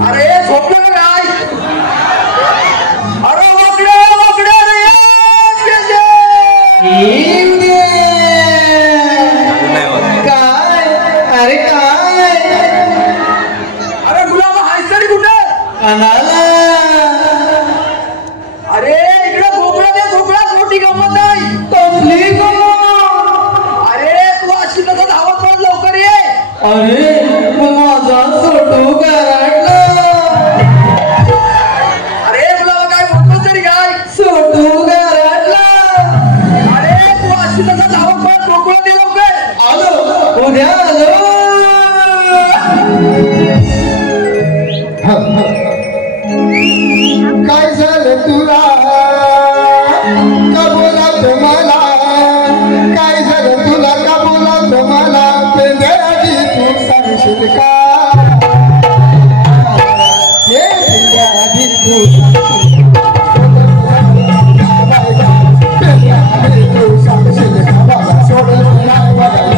अरे झोपलं का काय? अरे वाकडे वाकडे काय? अरे काय? अरे गुलाब हायसरी कुठे? अनाला. अरे इकडे भोपळा दे भोपळा मोठी गंमत आहे. कसली गंमत? अरे तू अशी तसं धावत पड लवकर ये. अरे माझा छोटू गराडला. अरे गुलाब काय बोलतोस तरी काय? छोटू गराडला. अरे तू अशी तसं धावत पड भोपळा दे लवकर. आलो उद्या आलो. काय झालं तुला का बोला तुम्हाला काय झालं तुला का बोला तुम्हाला पेंद्याआधी तू सांगशील का हे पेंद्याआधी तू पेंद्याआधी तू सांगशील का बाबा सोडत नाही बघा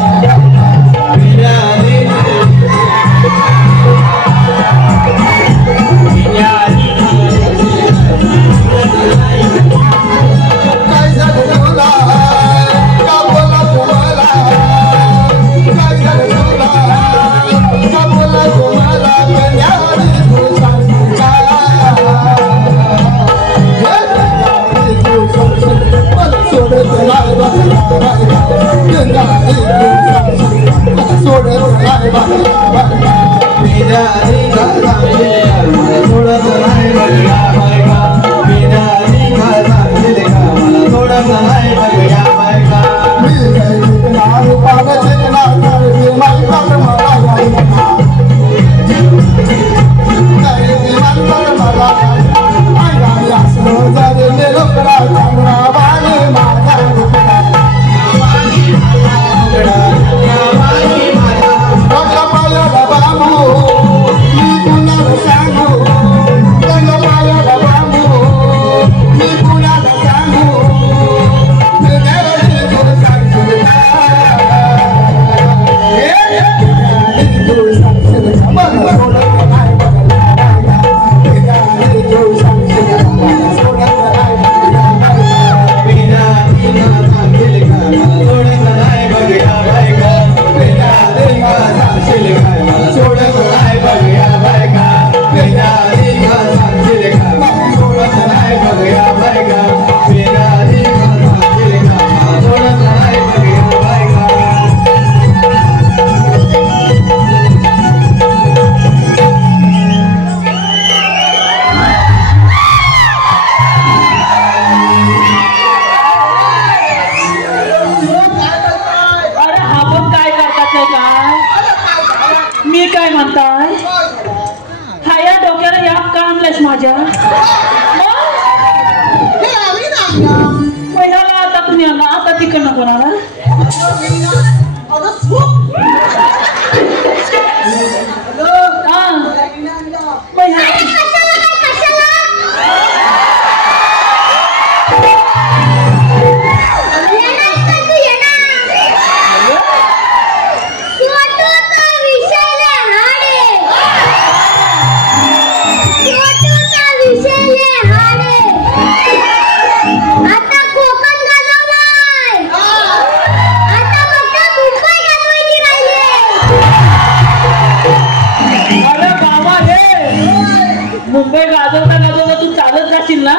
मुंबई गाजवता गाजवता तू चालत जाशील ना?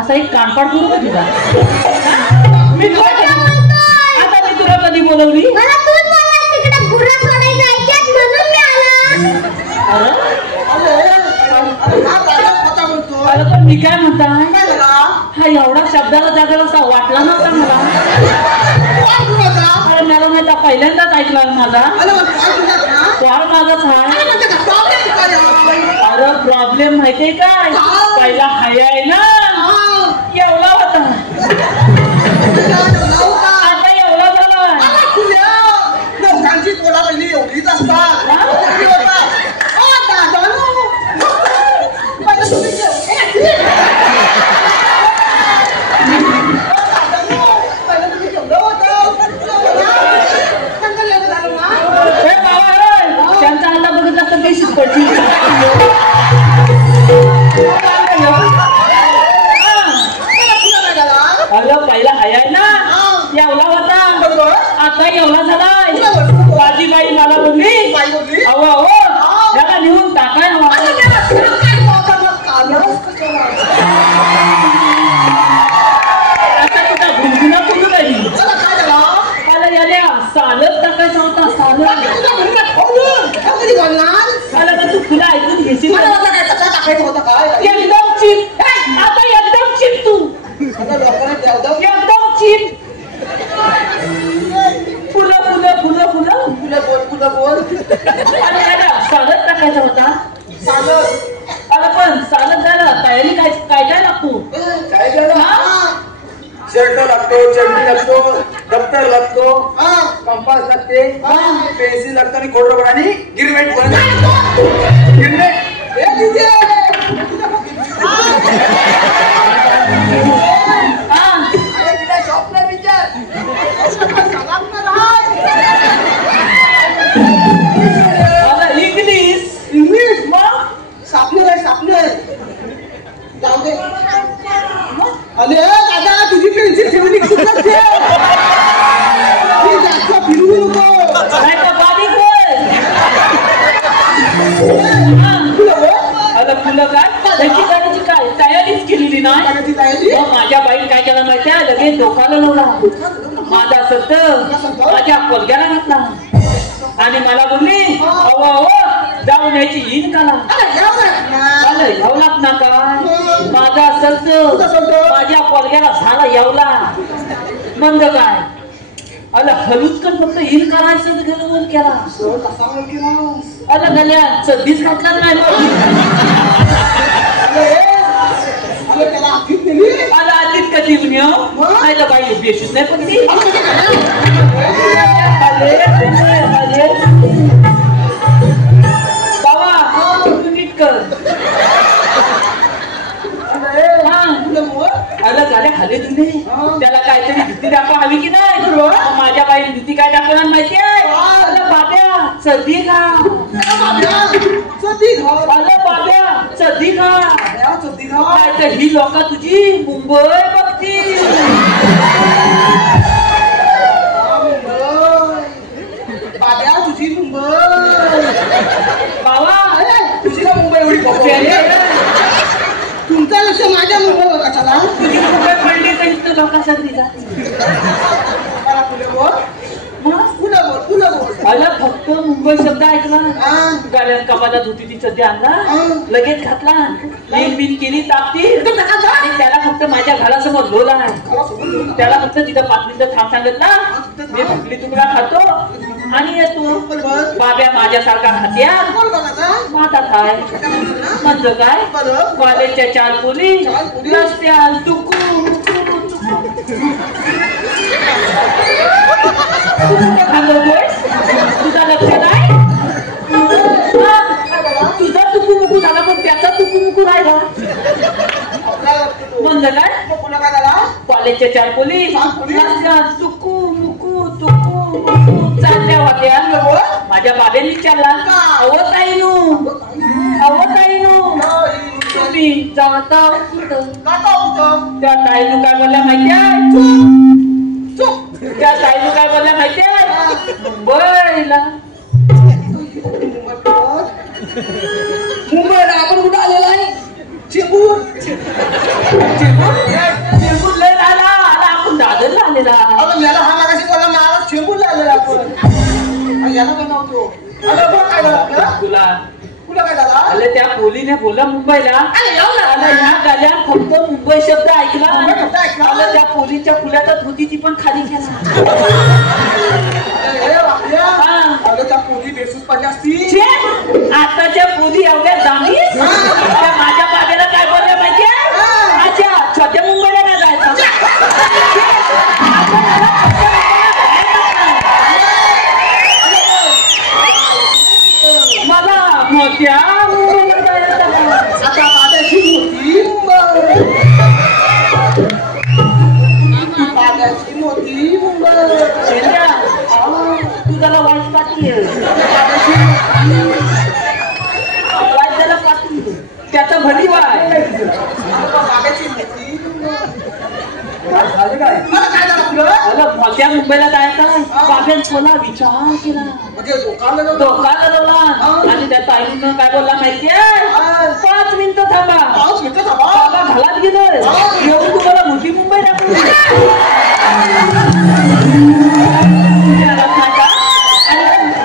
असा एक कानपाड करू का तुझा? आता मी तुला कधी बोलवली? पण मी काय म्हणताय हा एवढा शब्दाला जागा वाटला नव्हता मला. मला माहिती पहिल्यांदाच ऐकला माझा फार माझाच आहे. अरे प्रॉब्लेम माहितीये काय पहिला हाय आहे ना एवढा होता आता एवढा झाला. एवढीच असतात काय बोलली अहो अहो त्याला निघून टाकाय हवा आता तुझा गुणगुणा कुठून राहिली मला याल्या सालच टाकायचा होता सालच मला का तू तुला ऐकून घेशील एकदम चिप आता एकदम चिप तू एकदम चिप फुलं फुलं फुलं फुलं आणि याला सालच टाकायचा होता अरे पण चालत जायला तयारी काय काय काय लागतो शर्ट लागतो चड्डी लागतो दप्तर लागतो कंपास लागते पेन्सिल लागतो आणि खोडरबर आणि गिरमेट पण गिरमेट इंग्लिश इंग्लिश मग सापले जाऊ दे अरे दादा तुझी पेन्सिल ठेवली कुठं जास्त फिरू नको नाही तर बारीक आता फुलं काय त्याची करायची काय तयारीच केलेली नाही मग माझ्या बाईने काय केलं माहिती आहे लगेच डोकाला लावला माझा सत्त माझ्या पोलग्याला घातला आणि मला बोलली अहो अहो जाऊन यायची इन काला यावलाच ना काय माझा सत्त माझ्या पोलग्याला झाला यावला मंद काय अला हलूचकन फक्त इन करायचं गेलो बोल केला अला गल्या चड्डीच घातला नाही मला आधीच कधी नाही तर बाई बेशूच नाही पण ती बाबा तू नीट कर अरे झाले हले तुझे त्याला काहीतरी भीती दाखवा हवी की नाही माझ्या बाई भीती काय दाखवणार माहिती आहे बाब्या सर्दी खा अरे बाब्या सर्दी खा काय तर ही लोक तुझी मुंबई बघतील तुझी मुंबई बाबा तुझी का मुंबई एवढी बघते तुमचं लक्ष माझ्या मुंबईवर कशाला तुझी मुंबई पडली तर इथं लोक सर्दी जाते तुला बोल अला फक्त मुंबई शब्द ऐकला गाड्यात कपाला धुती ती सध्या आणला लगेच घातला लेन बिन केली तापती आणि त्याला फक्त माझ्या घरासमोर लोला आहे त्याला फक्त तिथं 5 मिनिटं थांब सांगितला मी फुटली तुकडा खातो आणि येतो बाब्या माझ्यासारखा खात्या माता काय म्हणजे काय कॉलेजच्या 4 पोली रस्त्यात टुकू तुझा लक्ष नाही तुझा तुकुमुकू झाला पण त्याचा तुकुमुकू राहिला म्हणजे काय कॉलेजच्या 4 पोली रस्त्यात टुकू मुकू चालल्या होत्या माझ्या बाबेने विचारला अवताईनू तुम्ही जाता त्या ताईनू काय बोलल्या माहिती आहे त्या ताईनू काय बोलल्या माहिती आहे मुंबईला आपण कुठं आलेला आहे चेंबूर लय झाला आपण दादरला आलेला याला हा मागाशी बोला महाराज चेंबूरला आलेला आपण याला बनवतो काय झालं तुला काय झाला अरे त्या पोलीने बोला मुंबईला ह्या गाड्या फक्त मुंबई शब्द ऐकला अरे त्या पोलीच्या फुल्यातच होती ती पण खाली केला त्या पोली बेसूस पडल्या असतील आताच्या पोली एवढ्या दामी त्या माझ्या बागेला काय बोलल्या माहितीये अच्छा छोट्या मुंबईला नाही जायचं मला मोठ्या मुंबईला जायचं आता बाब्याची मोठी मुंबई तू त्याला वाईट पाठी वाईट त्याला पाठी त्याचा भली वाय बाब्याची मोठी झालं काय मला काय झालं मोठ्या मुंबईला जायचं बाबेन मला विचार केला धोका लढवला आणि त्या ताईनं काय बोलला माहितीये 5 मिनिटं थांबा बाबा घालात गेलं येऊन तुम्हाला मोठी मुंबई दाखवू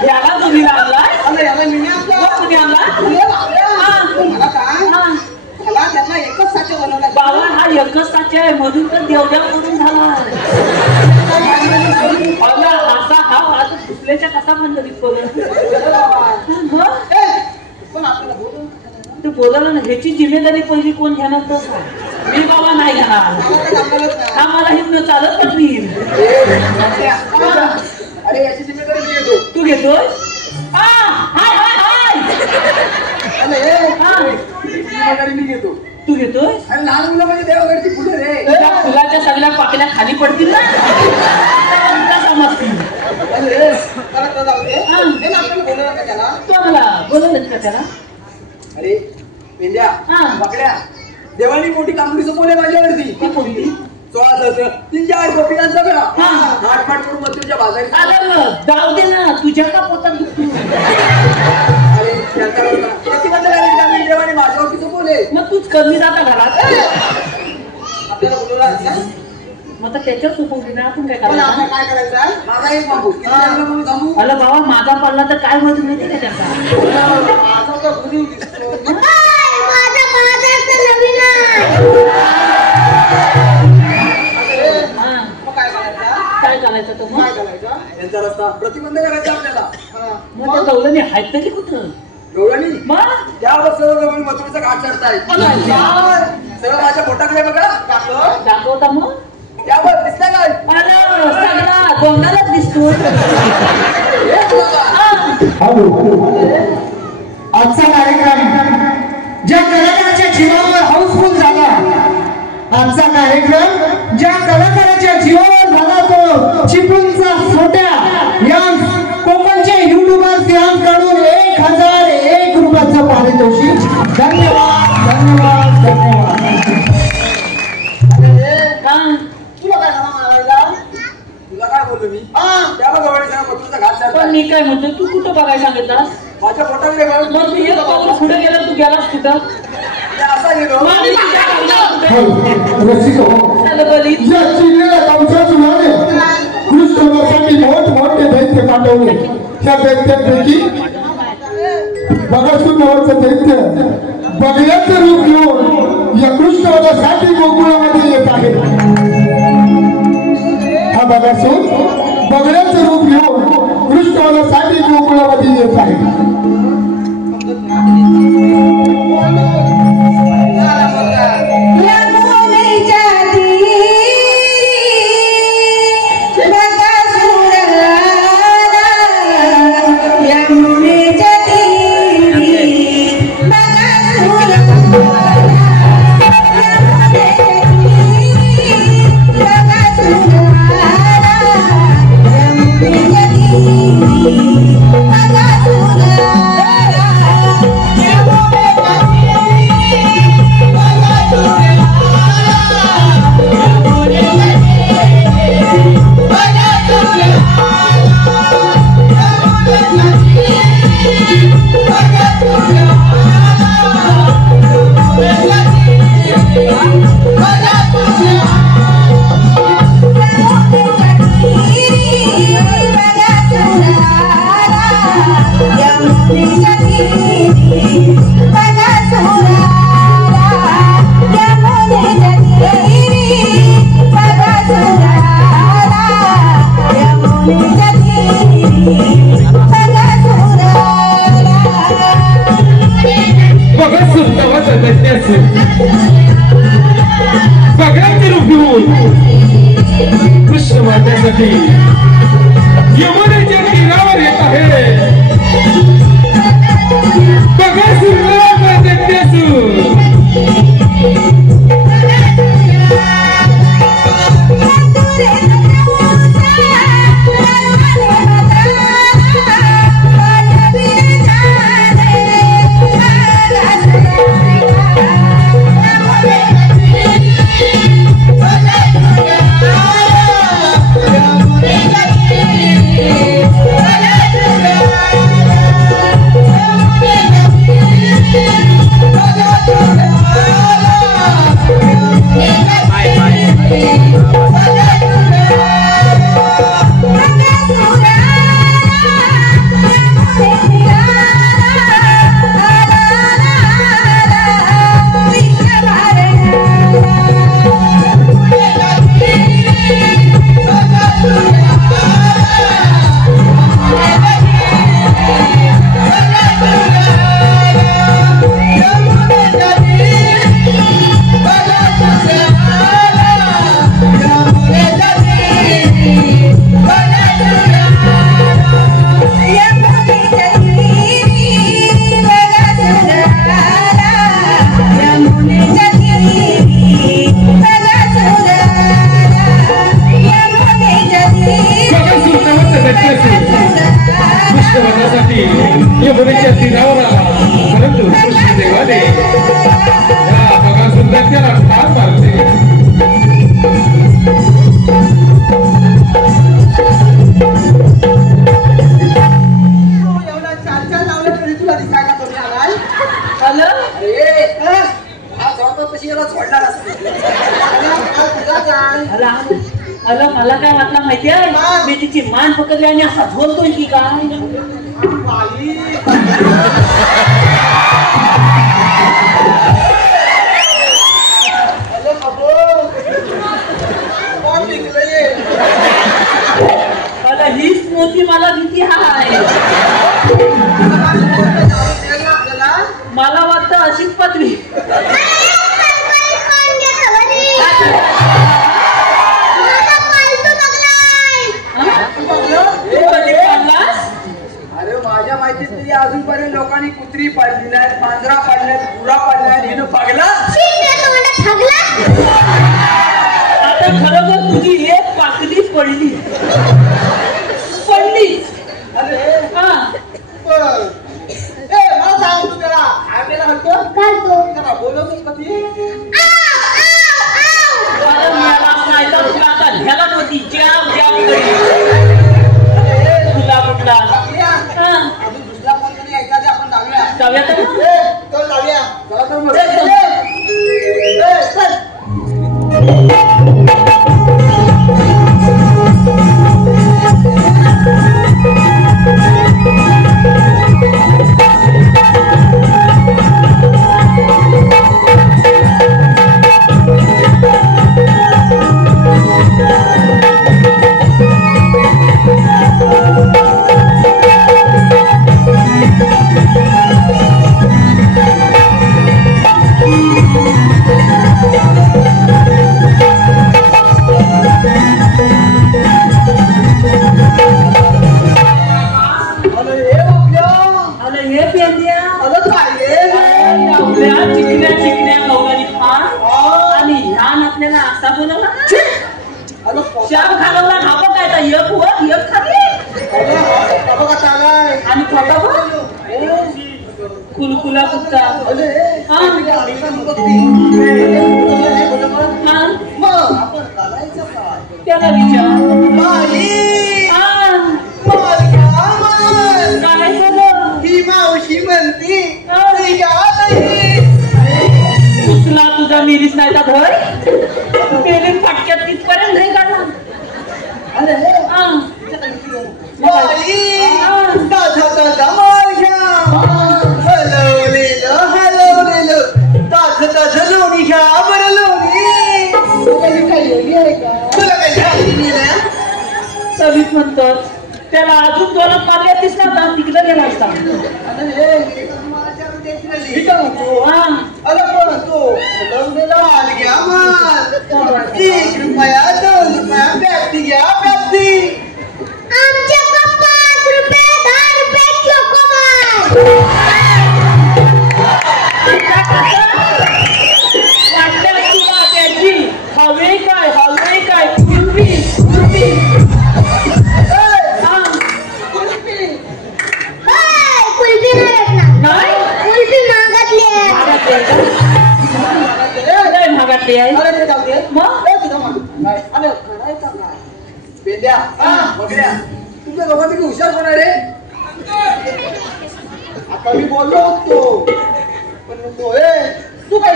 याला तुम्ही आणलाय तुम्ही आणला बाबा हा एकच साचे आहे मधून तर देवदेव करून झाला असा हा आता फुसल्याच्या कसा मंडळीत तू बोलवलं ना ह्याची जिम्मेदारी पहिली कोण घेणार तसं मी बाबा नाही घेणार हा मला हिंद चालत पण नाही अरे याची जिम्मेदारी मी घेतो तू घेतोय जिम्मेदारी मी घेतो तू घेतोय अरे लहान मुलं म्हणजे देवाकडची फुलं रे तुझ्या फुलाच्या सगळ्या पाकल्या खाली पडतील ना समजतील तू मला बोलवलंच का त्याला अरे मेंढ्या बाकड्या देवानी मोठी कामगिरी सोपवली माझ्यावरती ती कोणती 3-4 गोपिकांचा वेळा आठपाठ करून मग तुझ्या बाजारी जाऊ दे ना तुझ्या का पोटात दुखतो अरे देवाने माझ्यावरती सोपवले मग तूच कमी जाता घरात आपल्याला बोलवला मग त्याच्यावर सोपवली ना आपण काय करायचं काय करायचं माझा एक बाबू थांबू अरे बाबा माझा पडला तर काय मत माहिती का त्याचा माझा तर गुरु दिसतो काय करायचं तो मग यांचा रस्ता प्रतिबंध करायचा आपल्याला मग त्या गवळणी आहेत तरी कुठं गवळणी मग त्यावर सर्व गवळणी मथुरेचा घाट चढताय सर्व माझ्या पोटाकडे बघा दाखवता मग त्यावर दिसता काय अरे सगळा गोंगालाच दिसतो आजचा कार्यक्रम ज्या कलाकाराच्या जीवावर हाऊसफुल झाला आजचा कार्यक्रम ज्या कलाकाराच्या जीवावर झाला तो चिपळूणचा छोट्या या कोकणचे युट्यूबर्स यांकडून 1001 रुपयाचं पारितोषिक धन्यवाद धन्यवाद धन्यवाद तुला काय म्हणाला तुला काय बोललो मी त्यावर गवळणी मथुरेचा घाट चढताय पण मी काय म्हणतो तू कुठं बघायला सांगितलास माझ्या पोटाकडे बघ मग तू एक पाऊल पुढे गेला तू गेलास कुठं असा गेलो रसिको या चिडलेल्या कंसासुराने कृष्णासाठी मोठमोठे दैत्य पाठवले त्या दैत्यांपैकी बगासूर नावाचं दैत्य बगड्याचं रूप घेऊन या कृष्णासाठी गोकुळामध्ये येत आहे हा बगासूर बगड्याचं रूप घेऊन कृष्णासाठी गोकुळामध्ये येत आहे बगड्याचे रूप घेऊन कृष्ण मातेसाठी यमुनेच्या तीरावर येत आहे बगासूर नावाचा दैत्यासूर अला मला काय वाटलं माहितीये मी तिची मान पकडली आणि असा बोलतोय की काय अला हीच मोठी मला भीती हाय मला वाटतं अशीच पदवी अरे माझ्या माहितीत तरी अजूनपर्यंत लोकांनी कुत्री पाळली नाहीत मांजरा पाळल्यात गुरा पाळल्या हिनं पागला आता खरोखर तुझी एक पाकडी पडली हा मला सांग तू त्याला आम्हाला म्हणतो बोलवतोस कधी आता ह्याला नव्हती जाम तुला कुठला अजून दुसरा फोन कधी यायचा ते आपण लावूया जाऊया लावूया शाम घालवला ढाबा काय एक वर एक खाली आणि छोटा कुलकुला कुत्ता त्याला विचार काय झालं ही मावशी म्हणती उचला तुझा मिरीच नाही का घर पेली फाटक्यात तिथपर्यंत नाही काढला तरीच म्हणतात त्याला अजून दोन मारल्या दिसला ना तिकडे गेला असता हवे काय भागातले आहे तुमच्या दोघांपैकी हुशार कोण आहे रे आता मी बोललो होतो पण तू काय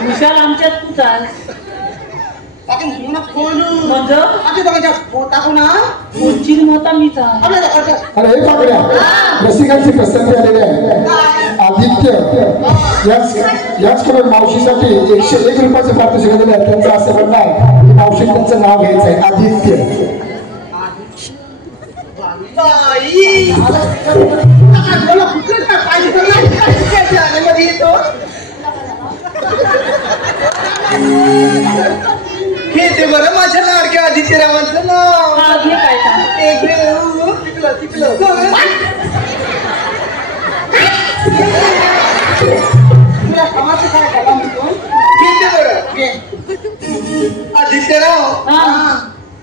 विशाल आमच्यात तूच आहे उंचील मोठा मीच आहे अरे हे पाकड्या रसिकांची पसंती आलेली आहे आदित्य याच कडून मावशीसाठी 101 रुपयाचं पारितोषिक दिलं आहे त्यांचं असं म्हणणं आहे की मावशीने त्यांचं नाव घ्यायचं आहे आदित्य हे ते बरं माझ्या लाडक्या आदित्यरावांचं नाव आदित्यराव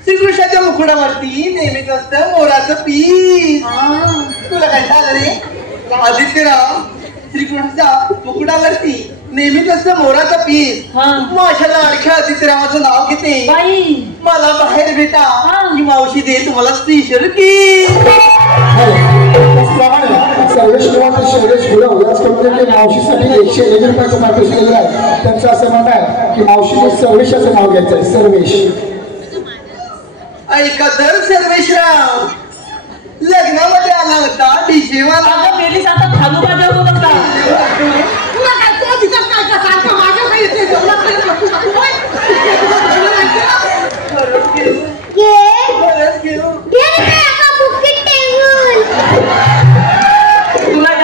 श्रीकृष्णाच्या मुकुडावरती नेहमीच असतं मोराचं पीस तुला काय झालं रे आदित्यराव श्रीकृष्णाच्या मुकुडावरती नेहमीच असतं मोराचं पीस माझ्या लाडक्या आदित्यरावाचं नाव घेते मला बाहेर भेटा ही मावशी दे तुम्हाला स्पेशल की सर्वेश निवासी शैलेश गुरव याचकडून देखील मावशीसाठी 101 रुपयाचं पारितोषिक दिलेलं आहे. त्यांचं असं म्हणणं आहे की मावशीने सर्वेशाचं नाव घ्यायचं आहे. सर्वेश. ऐका तर सर्वेशराव, लग्नामध्ये आला होता डीजे वाला. मेली आता खालू वाजवतो नका. तुला काय तो तिचा काय का सारखं माझ्या काही येते तुला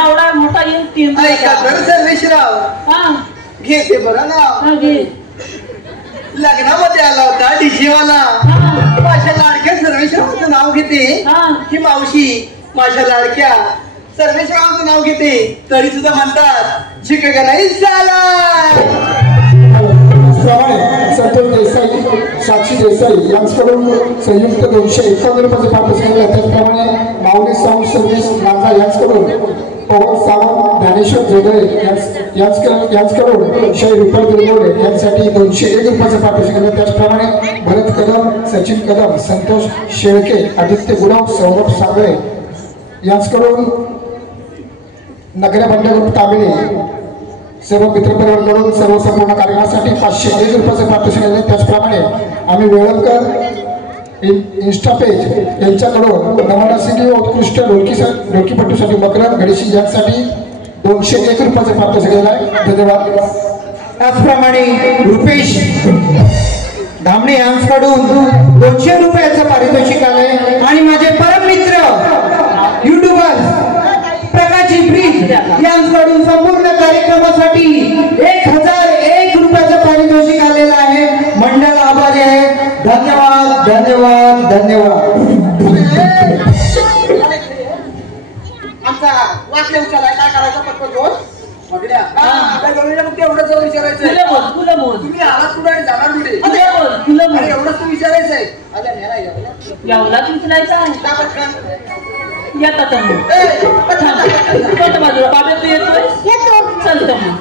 एवढा मोठा येईल. ऐका तर सर्वेशराव, घेते बरं ना. लग्नामध्ये आला होता डीजे वाला. माझ्या लाडक्या सर्वेशरावांचं नाव घेते की मावशी माझ्या लाडक्या सर्वेशरावांचं नाव घेते तरी सुद्धा म्हणतात शिकगा नाही झाला. संतोष देसाई साक्षी देसाई यांच्याकडून संयुक्त 251 रुपयाचं पारितोषिक दिलं. त्याचप्रमाणे माऊली साऊंड सर्व्हिस राजा यांच्याकडून पवन सावंत ज्ञानेश्वर जोगळे यांच्याकडून 100 रुपये दिले. यांसाठी 201 रुपयाचं पारितोषिक दिलं. त्याचप्रमाणे भरत कदम सचिन कदम संतोष शेळके आदित्य गुरव सौरभ सागळे यांच्याकडून नगरे बंडग्रुप तामिळे सर्व मित्रपरिवाराकडून सर्व संपूर्ण कार्यक्रमासाठी 501 रुपयाचं पारितोषिक दिले. त्याचप्रमाणे आम्ही वेळणकर इंस्टापेज यांच्याकडून नमनासिंगी उत्कृष्ट ढोलकीपट्टूसाठी मकरंद घडीशी यांसाठी 201 रुपयाचं पारितोषिक दिलं आहे. धन्यवाद. त्याचप्रमाणे रुपेश धामणे यांच्याकडून 200 रुपयाचं पारितोषिक आलंय. आणि माझे परम मित्र युट्यूबर प्रकाशी ब्रिज यांच्याकडून संपूर्ण कार्यक्रमासाठी 1001 रुपयाचं पारितोषिक आलेलं आहे. मंडळ आभारी आहे. धन्यवाद धन्यवाद धन्यवाद. आमचा वाचले उचलाय काय करायचं पटपट बोल. एवढं जर विचारायचं तुम्ही आलात कुठे जाणार कुठे एवढंच तू विचारायचं आहे. एवढाच विचारायचा आहे. येतात बाजूला बाबा तू येतोय चालतं मग.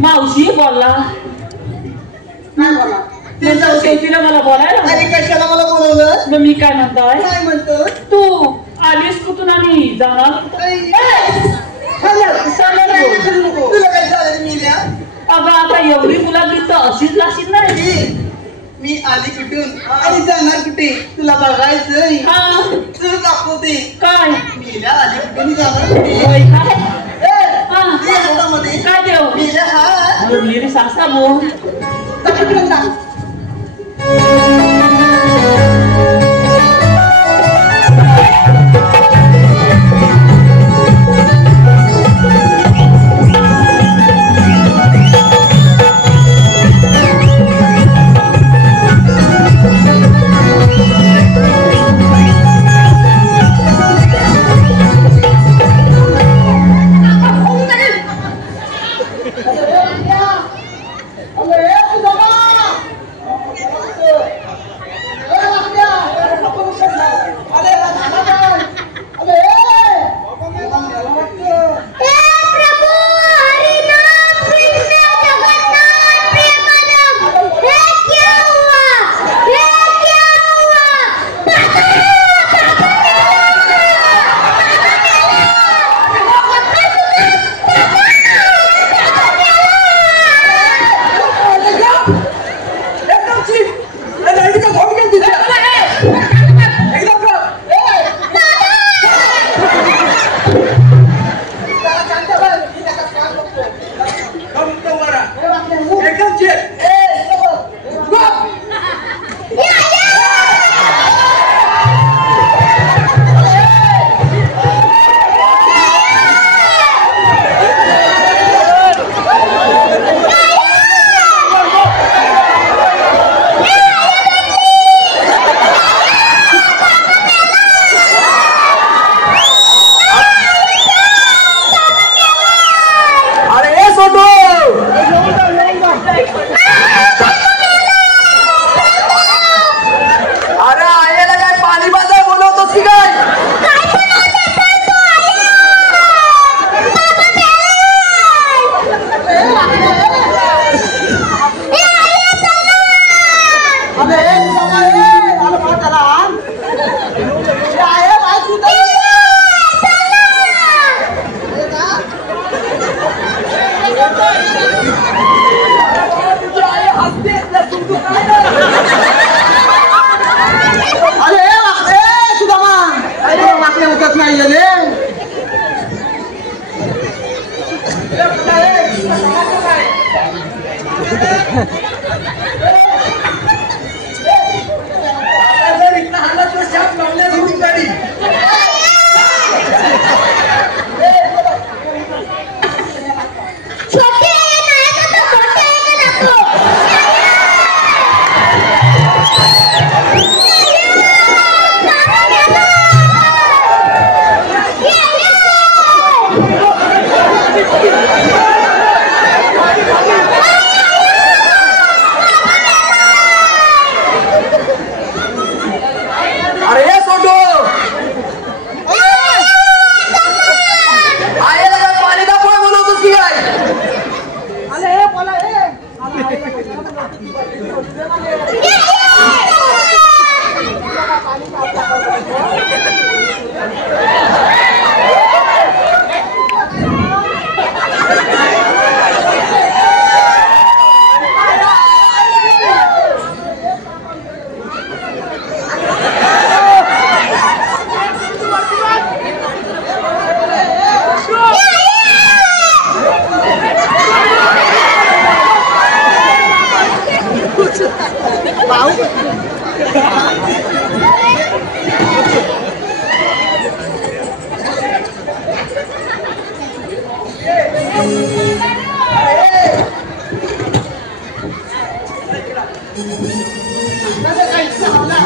मावशी बोलला तिला मला बोलायला कशाला मला बोलवलं. मग मी काय म्हणतोय काय म्हणतो तू आलीस कुठून आणि जाणार तुला काय झालं मी अगं आता एवढी मुलांची तर अशीच लाशील नाही. मी आली कुठून आणि जाणार कुठे तुला बघायचंय. तू दाखवते काय मी आली कुठून जाणार कुठे काय देऊ मेरी सासा बोल.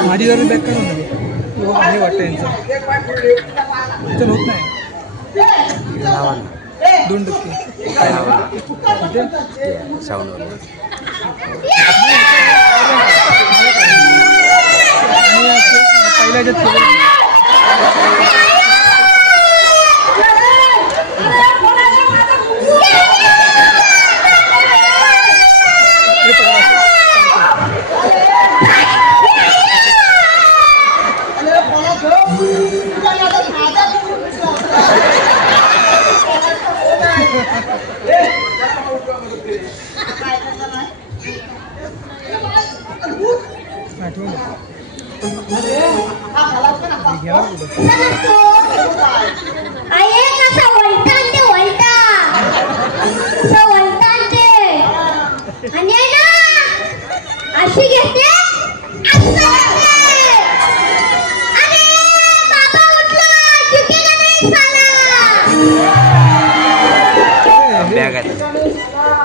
माझी जरा बॅक करून हे वाटतं यांचं होत नाही 2% पहिल्या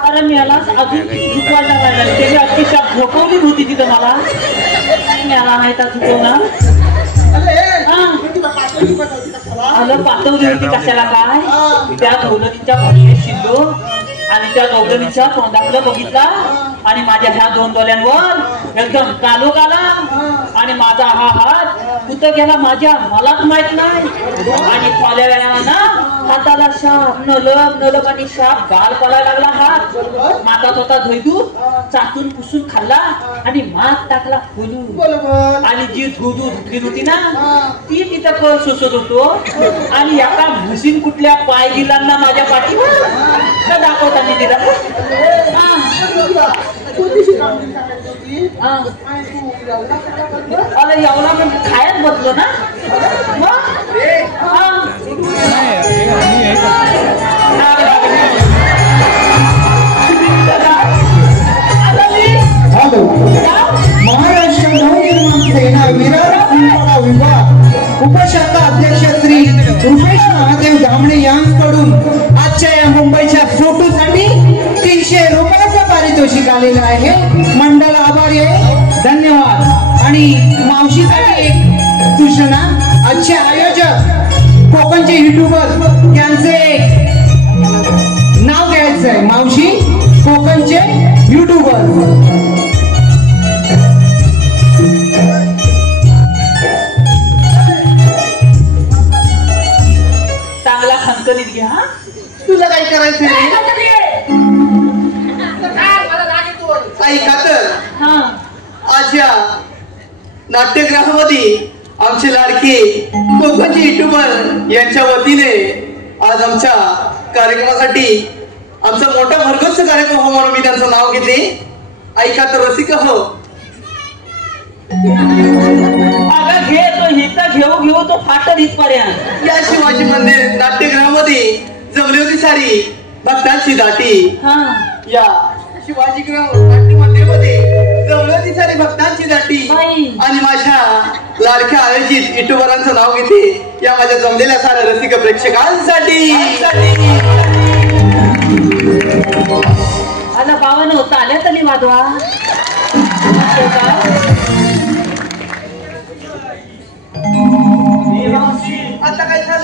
अरे मलाच अजून झुकवायला लागला त्याची अतिशय झोपवली होती तिथं मला नाही तर झुकवणार आलं पाठवली होती कशाला काय त्या गौलनीच्या भाषेत शिरलो आणि त्या गौलनीच्या तोंडाकडे बघितला आणि माझ्या ह्या 2 डोळ्यांवर एकदम कालो काला आणि माझा हा हात कुठं गेला मलाच माहित नाही आणि थोड्या वेळानं हाताला शाप नलम आणि शाप गाल पडायला लागला हात मातात होता धुईदू चाटून पुसून खाल्ला आणि मात टाकला खोलून आणि जी धुदू धुतली होती ना ती तिथं सोसत होतो आणि एका म्हशीन कुठल्या पाय गिलांना माझ्या पाठीवर दाखवताना दिला अरे एवढा पण खायच बसलो ना महाराष्ट्र नवनिर्माण सेना विरार विभाग उपशाखा अध्यक्ष श्री रुपेश महादेव धामणे यांकडून आजच्या या मुंबईच्या फोटोसाठी 300 रुपयाचं पारितोषिक आलेलं आहे. मंडळ आभारी आहे, धन्यवाद. आणि मावशीसाठी एक सूचना, आजचे आयोजक कोकणचे युट्यूबर यांचे नाव घ्यायचं आहे. मावशी कोकणचे युट्यूबर चांगला खणखणीत घ्या. तुला काय करायचं ऐका तर आज या नाट्यगृहामध्ये आमचे लाडके कोकणचे युट्यूबर यांच्या वतीने आज आमच्या कार्यक्रमासाठी आमचा मोठा भरगच्च कार्यक्रम हो म्हणून मी त्यांचं नाव घेते. ऐका तर रसिक हो. अगं घे तो हिता घेऊ तो फाटल इथपर्यंत. या शिवाजी मंदिर नाट्यगृहामध्ये जमली होती सारी भक्तांची दाटी. या शिवाजी नाट्य मंदिर मध्ये जमली होती सारी भक्तांची दाटी आणि माझ्या लाडक्या आयोजित युट्यूबरांचं नाव घेते या माझ्या जमलेल्या साऱ्या रसिक प्रेक्षकांसाठी. आला बावानं होता आल्या तरी वाजवा. आता काय झालं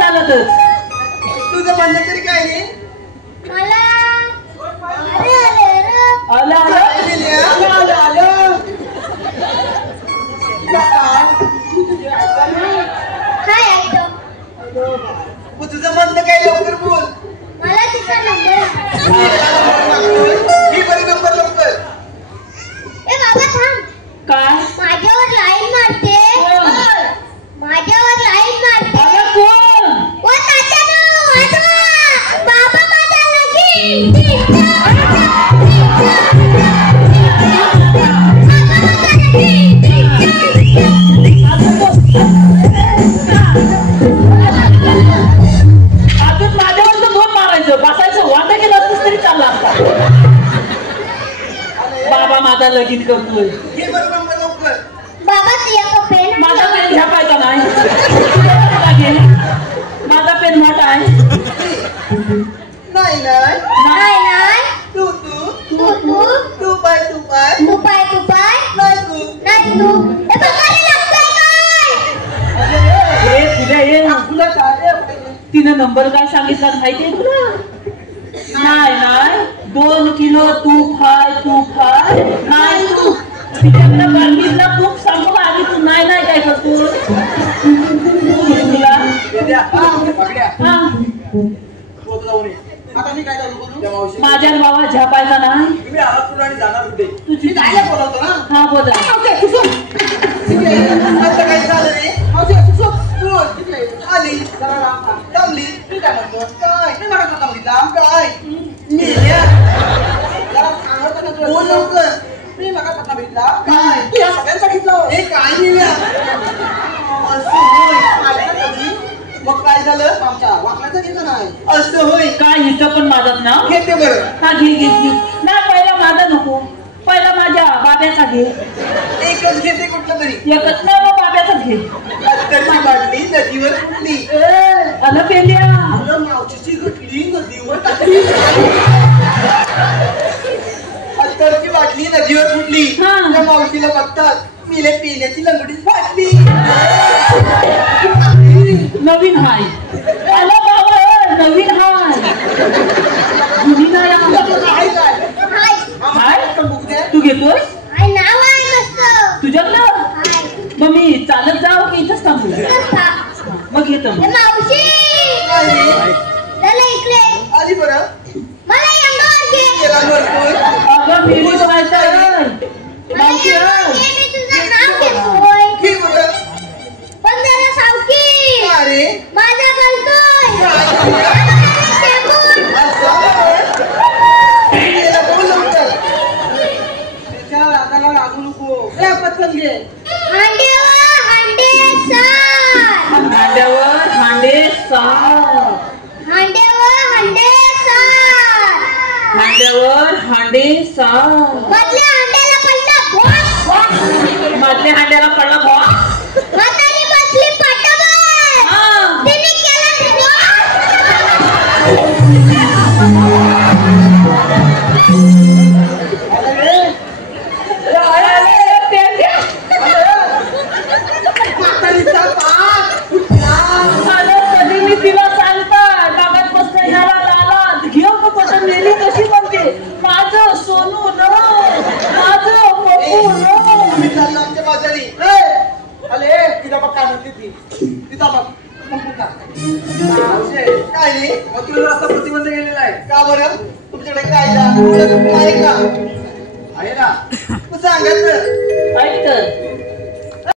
चालतच तुझं म्हणणं तरी काय रे? तुझं म्हणणं काय लवकर बोल. मला तिचा नंबर नंबर लवकर. ए बाबा थांब. काय माझ्यावर लाईन मारते. माझ्यावर लाईन मारते. कोण ओ तात्यानो वाजवा. बाबा माझा लगीन. अजून माझ्यावर तर दोन मारायचं बसायचं वाटा केलं माझा लगीन करतोय. घे बरं नंबर लवकर. बाबा ते एक पेन माझा पेन घ्या पाहिजे नाही. माझा पेन मोठा आहे. नाही नाही नाही नाही तू तू तू तू पाय तू पाय नाही तू नाही तू ए बाबा रे लागतंय काय हे तुला ये तुला काय पाहिजे तिने नंबर काय सांगितला माहितीये तुला? नाही नाही 2 किलो तूप हाय नाही तू तिच्याकडे बार्बीला तूप सांगू आधी तू नाही नाही काय करतो तुला हा आता मी काय करू माझ्या बाबा झपायचा नाही. तुम्ही आहात कुठे आणि जाणार कुठे? तुझी जायला बोलवतो ना. हा बोला. आता काय झालं रे आली जमली तू काय म्हणतो काय नाही मला का सांगितलं काय बोल लवकर मी मगा पत्ता भेटला काय तू या सगळ्यांचा घेतलं हे काय लिहिल्या असं होय कधी मग काय झालं आमच्या वाकण्याचं घेतलं नाही असं होय काय हिचं पण माझाच ना घेते बरं हा घे ना पहिला माझा नको पहिला माझ्या बाब्याचा घे. एकच घेते कुठलं तरी एकच नाही मग बाब्याचाच घे. अत्तरची बाटली नदीवर फुटली अन पेंड्या आपल्या मावशीची घटली नदीवर टाकली अत्तरची बाटली नदीवर फुटली हा. त्या मावशीला बघतात मिले पिण्याची लंगडी फाटली नवीन हाय आला बाबा नवीन हाय जुनी नाही काय काय हाय हाय बुक दे तू घेतोय हाय नाव आहे मस्त तुझ्याकडं हाय मग मी चालत जाऊ की इथंच थांबू कसा मग येतो ए मावशी काय रे चला इकडे आली बरं मला अंगावर घे गेला भरपूर अगं मेली व्हायचं मावशी मी तुझं नाव घेतोय घे बरं पण जरा सावकी काय रे माझा करतोय गेला बोल लवकर त्याच्या रागाला लागू नको पटकन घे हांड्यावर हांडे सार भांड्यावर भांडे सार हांड्यावर हांडे सार भांड्यावर हांडे सार मधल्या हांड्याला पडला भोस मधल्या हांड्याला पडला भोस म्हातारी बसली पाटावर हा. तिने केला म्हातारीचा पाय कधी मी तिला सांगता डाब्यात बसता झाला लाला घेऊ नको तर मेली कशी म्हणते माझं सोनू न माझं पप्पू न आम्ही चाललो आमच्या बाजारी अरे तिला बघ काय म्हणते ती तिचा बघ काय रे वकील रस्ता प्रतिबंध केलेला आहे. का बरं तुमच्याकडे कायदा आहे का आहे ना तू सांगायचं ऐक तर